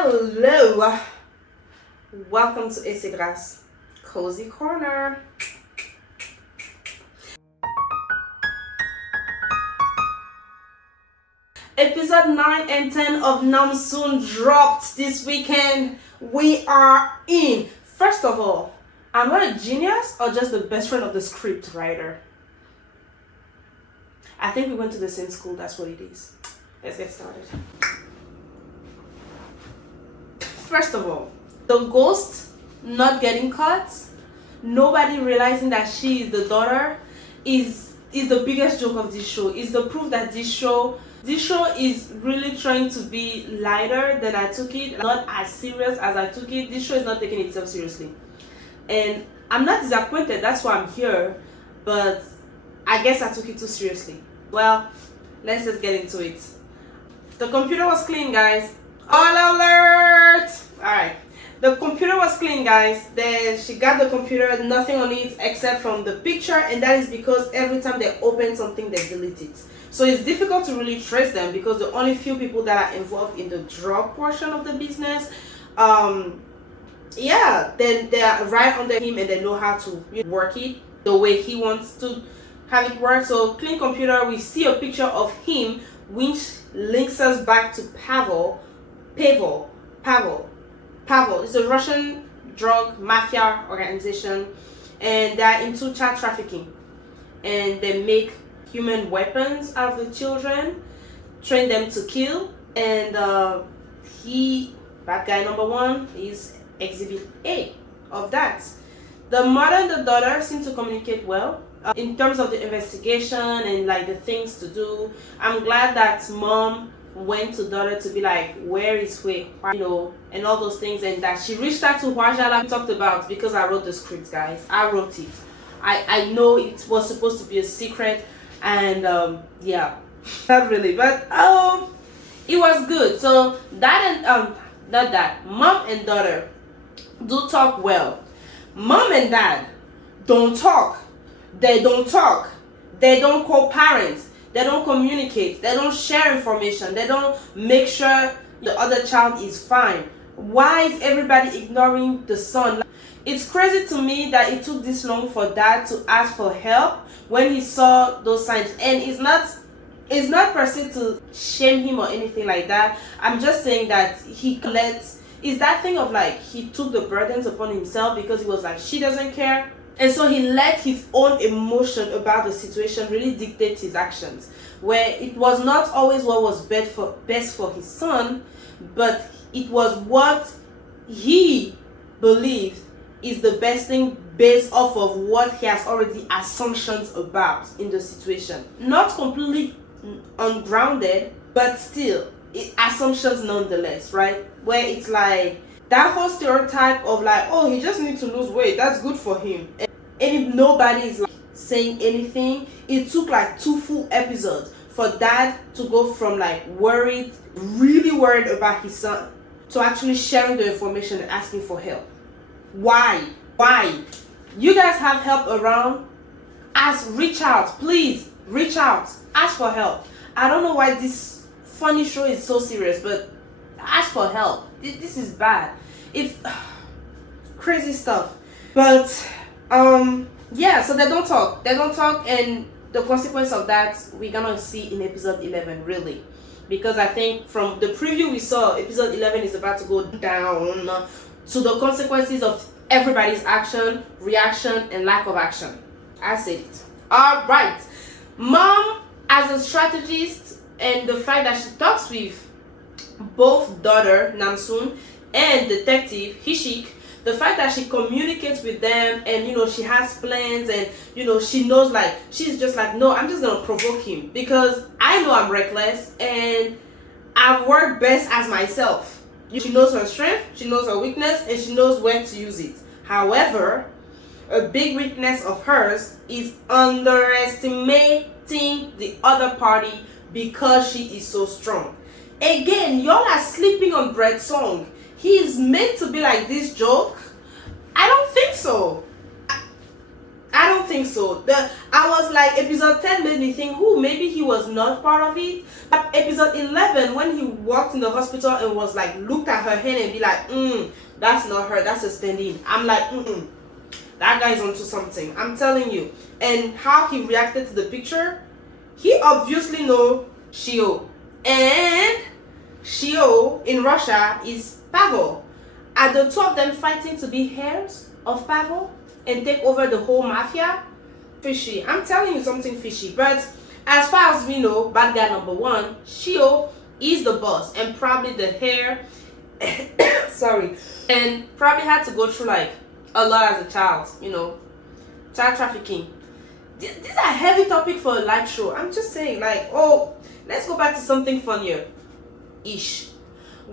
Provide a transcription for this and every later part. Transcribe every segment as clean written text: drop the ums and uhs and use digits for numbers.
Hello, welcome to Esigra's Cozy Corner. Episode 9 and 10 of Namsoon dropped this weekend. We are in. First of all, am I a genius or just the best friend of the script writer? I think we went to the same school, that's what it is. Let's get started. First of all, the ghost not getting caught, nobody realizing that she is the daughter is the biggest joke of this show. Is the proof that this show is really trying to be lighter than I took it, not as serious as I took it. This show is not taking itself seriously. And I'm not disappointed, that's why I'm here, but I guess I took it too seriously. Well, let's just get into it. The computer was clean, guys. All alert! Alright, the computer was clean, guys. Then she got the computer, nothing on it except from the picture, and that is because every time they open something they delete it. So it's difficult to really trace them because the only few people that are involved in the drug portion of the business, yeah, then they are right under him and they know how to work it the way he wants to have it work. So clean computer, we see a picture of him which links us back to Pavel. It's a Russian drug mafia organization, and they're into child trafficking, and they make human weapons out of the children, train them to kill, and bad guy number one, is exhibit A of that. The mother and the daughter seem to communicate well in terms of the investigation and like the things to do. I'm glad that mom went to daughter to be like, where is Hui, and all those things, and that she reached out to Huajala talked about, because I wrote the script, guys. I wrote it. I know it was supposed to be a secret, and yeah, not really, but it was good. So that and not that, mom and daughter do talk well. Mom and dad don't talk. They don't co-parent. They don't communicate. They don't share information. They don't make sure the other child is fine. Why is everybody ignoring the son? It's crazy to me that it took this long for dad to ask for help when he saw those signs. And it's not per se to shame him or anything like that. I'm just saying that it's that thing of like, he took the burdens upon himself because he was like, she doesn't care. And so he let his own emotion about the situation really dictate his actions, where it was not always what was best for his son, but it was what he believed is the best thing based off of what he has already assumptions about in the situation. Not completely ungrounded, but still assumptions nonetheless, right? Where it's like that whole stereotype of like, oh, he just needs to lose weight, that's good for him. And if nobody is like saying anything, it took like 2 full episodes for dad to go from like really worried about his son, to actually sharing the information and asking for help. Why? You guys have help around? Reach out, please, reach out, ask for help. I don't know why this funny show is so serious, but ask for help. This is bad. It's crazy stuff. But yeah, so they don't talk, and the consequence of that we're gonna see in episode 11, really, because I think from the preview we saw, episode 11 is about to go down to the consequences of everybody's action, reaction, and lack of action. I said it. All right, mom as a strategist, and the fact that she talks with both daughter Namsoon and detective Hishik, the fact that she communicates with them, and she has plans, and she knows, like, she's just like, no, I'm just gonna provoke him because I know I'm reckless and I work best as myself. She knows her strength, she knows her weakness, and she knows when to use it. However, a big weakness of hers is underestimating the other party because she is so strong. Again, y'all are sleeping on Brett's song. He is meant to be like this joke. I don't think so. I I don't think so. I was like, episode 10 made me think, who, maybe he was not part of it. But episode 11, when he walked in the hospital and was like, looked at her hand and be like, that's not her, that's a stand-in. I'm like, that guy's onto something. I'm telling you. And how he reacted to the picture, he obviously know Shio. And Shio in Russia is Pavel. Are the two of them fighting to be heirs of Pavel and take over the whole mafia? Fishy. I'm telling you something fishy. But as far as we know, bad guy number one, Shio is the boss and probably the heir. Sorry. And probably had to go through like a lot as a child, child trafficking. These are heavy topic for a live show. I'm just saying, like, let's go back to something funnier. Ish.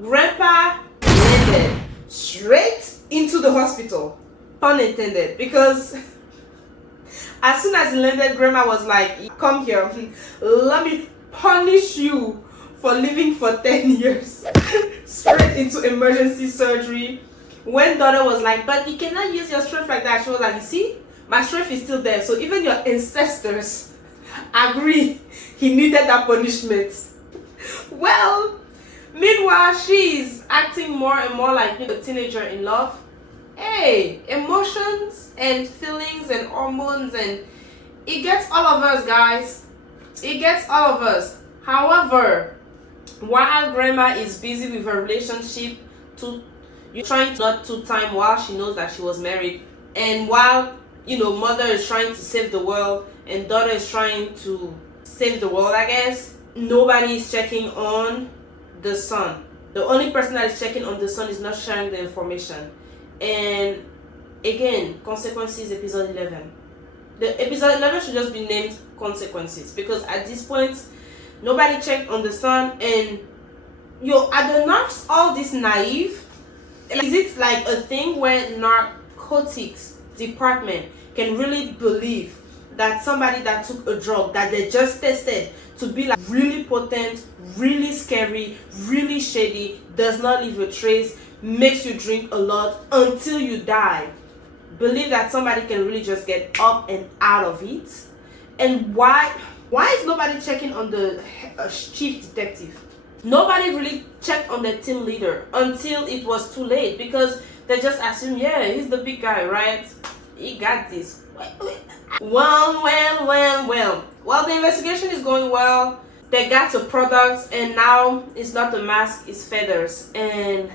Grandpa landed straight into the hospital. Pun intended. Because as soon as he landed, Grandma was like, come here. Let me punish you for living for 10 years. Straight into emergency surgery. When daughter was like, but you cannot use your strength like that. She was like, you see? My strength is still there. So even your ancestors agree he needed that punishment. Well, meanwhile, she's acting more and more like a teenager in love. Hey, emotions and feelings and hormones, and it gets all of us, guys. It gets all of us. However, while Grandma is busy with her relationship, you're trying to not two-time while she knows that she was married, and while mother is trying to save the world and daughter is trying to save the world, I guess, nobody is checking on the son. The only person that is checking on the son is not sharing the information. And again, consequences, episode 11. The episode 11 should just be named consequences, because at this point nobody checked on the son. And are the narcs all this naive? Is it like a thing where narcotics department can really believe that somebody that took a drug that they just tested to be like really potent, really scary, really shady, does not leave a trace, makes you drink a lot until you die, believe that somebody can really just get up and out of it? And why is nobody checking on the chief detective? Nobody really checked on the team leader until it was too late, because they just assume, yeah, he's the big guy, right? He got this. Well, the investigation is going well. They got a product, and now it's not the mask, it's feathers. And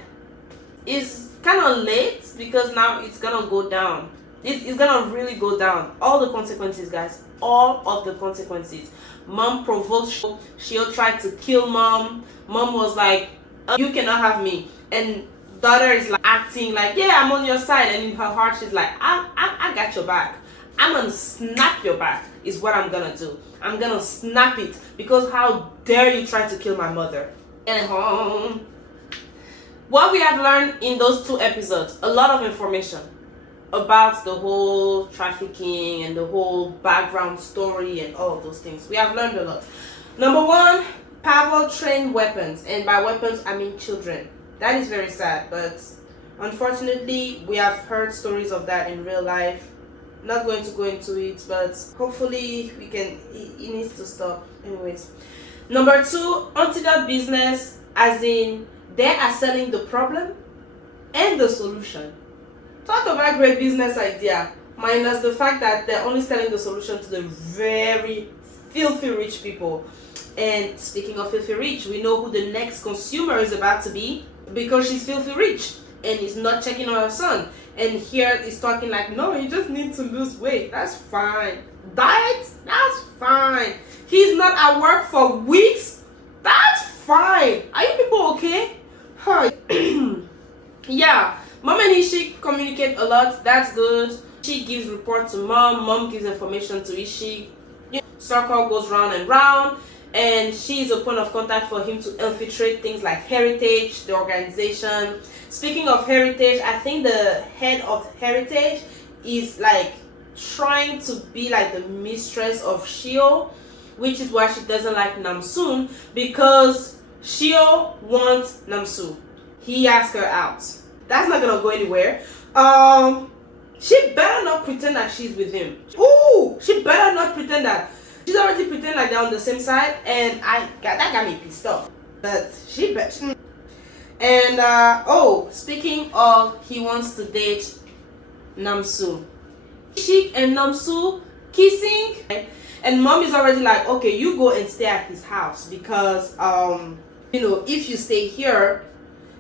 it's kind of late, because now it's gonna go down. It's gonna really go down. All the consequences, guys. All of the consequences. Mom provoked Shio tried to kill mom. Mom was like, you cannot have me. And daughter is like acting like, yeah, I'm on your side. And in her heart, she's like, I got your back. I'm gonna snap your back is what I'm gonna do. I'm gonna snap it, because how dare you try to kill my mother. And what we have learned in those 2 episodes, a lot of information about the whole trafficking and the whole background story and all of those things. We have learned a lot. Number 1, Pavel trained weapons, and by weapons I mean children. That is very sad, but unfortunately we have heard stories of that in real life. Not going to go into it, but hopefully we can. It needs to stop. Anyways, number 2, antidote business, as in they are selling the problem and the solution. Talk about great business idea, minus the fact that they're only selling the solution to the very filthy rich people. And speaking of filthy rich, we know who the next consumer is about to be, because she's filthy rich and is not checking on her son. And here is talking like, no, you just need to lose weight. That's fine. Diet? That's fine. He's not at work for weeks? That's fine. Are you people okay? Huh. Yeah. Mom and Ishik communicate a lot. That's good. She gives report to mom. Mom gives information to Ishik. Circle goes round and round. And she is a point of contact for him to infiltrate things like Heritage, the organization. Speaking of Heritage, I think the head of Heritage is like trying to be like the mistress of Shio, which is why she doesn't like Namsoon, because Shio wants Namsoon. He asked her out. That's not gonna go anywhere. She better not pretend that she's with him. Ooh, she better not pretend that. She's already pretend like they're on the same side, and that got me pissed off. But she bet. And speaking of, he wants to date Namsoon. Sheik and Namsoon kissing, and mom is already like, okay, you go and stay at his house because if you stay here,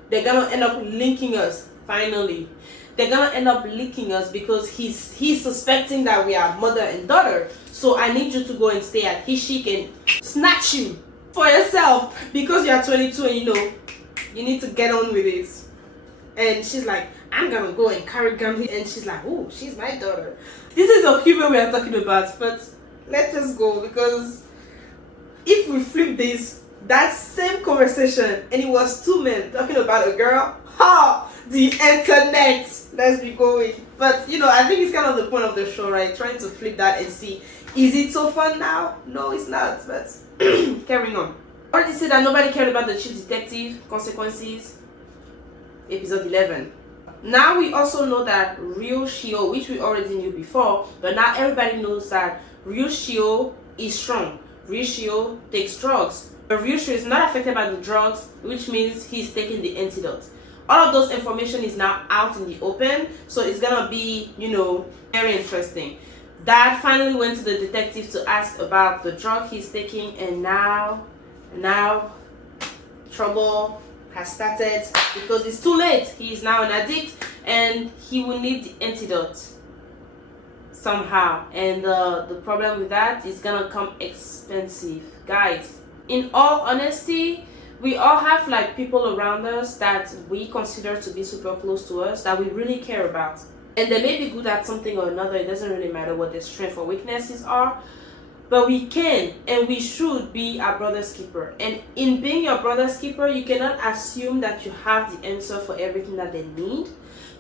they're gonna end up linking us. Finally, they're gonna end up linking us because he's suspecting that we are mother and daughter. So I need you to go and stay at his chic and snatch you for yourself because you are 22 and you need to get on with it. And she's like, I'm gonna go and carry Gambi, and she's like, oh, she's my daughter. This is the human we are talking about, but let's just go, because if we flip this, that same conversation, and it was two men talking about a girl, the internet, let's be going. But I think it's kind of the point of the show, right? Trying to flip that and see, is it so fun now? No, it's not, but carrying on. I already said that nobody cared about the chief detective consequences, episode 11. Now we also know that real Shio, which we already knew before, but now everybody knows that real Shio is strong. Real Shio takes drugs, but real Shio is not affected by the drugs, which means he's taking the antidote. All of those information is now out in the open, so it's gonna be, very interesting. Dad finally went to the detective to ask about the drug he's taking, and now trouble has started because it's too late. He is now an addict and he will need the antidote somehow, and the problem with that is gonna come expensive. Guys, in all honesty, we all have like people around us that we consider to be super close to us, that we really care about, and they may be good at something or another. It doesn't really matter what their strengths or weaknesses are, but we can and we should be our brother's keeper. And in being your brother's keeper, you cannot assume that you have the answer for everything that they need.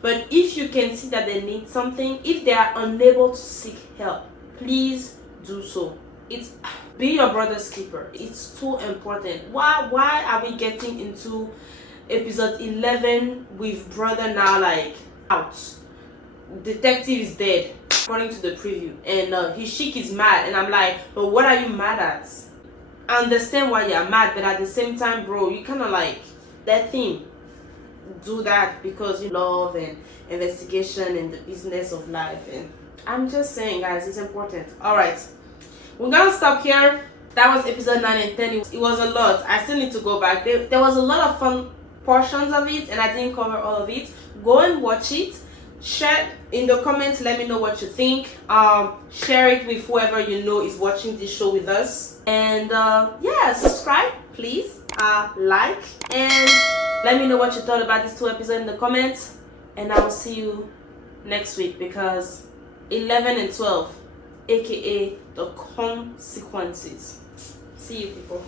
But if you can see that they need something, if they are unable to seek help, please do so. Be your brother's keeper. It's too important. Why are we getting into episode 11 with brother now like out? Detective is dead, according to the preview, and his chick is mad, and I'm like, but what are you mad at? I understand why you're mad, but at the same time, bro, you kind of like let him do that because you love and investigation and the business of life. And I'm just saying, guys, it's important. All right, we're gonna stop here. That was episode 9 and 10. It was a lot. I still need to go back. There was a lot of fun portions of it, and I didn't cover all of it. Go and watch it. Share in the comments, let me know what you think. Share it with whoever you know is watching this show with us, and subscribe please, like, and let me know what you thought about these 2 episodes in the comments. And I will see you next week, because 11 and 12, aka the consequences. See you, people.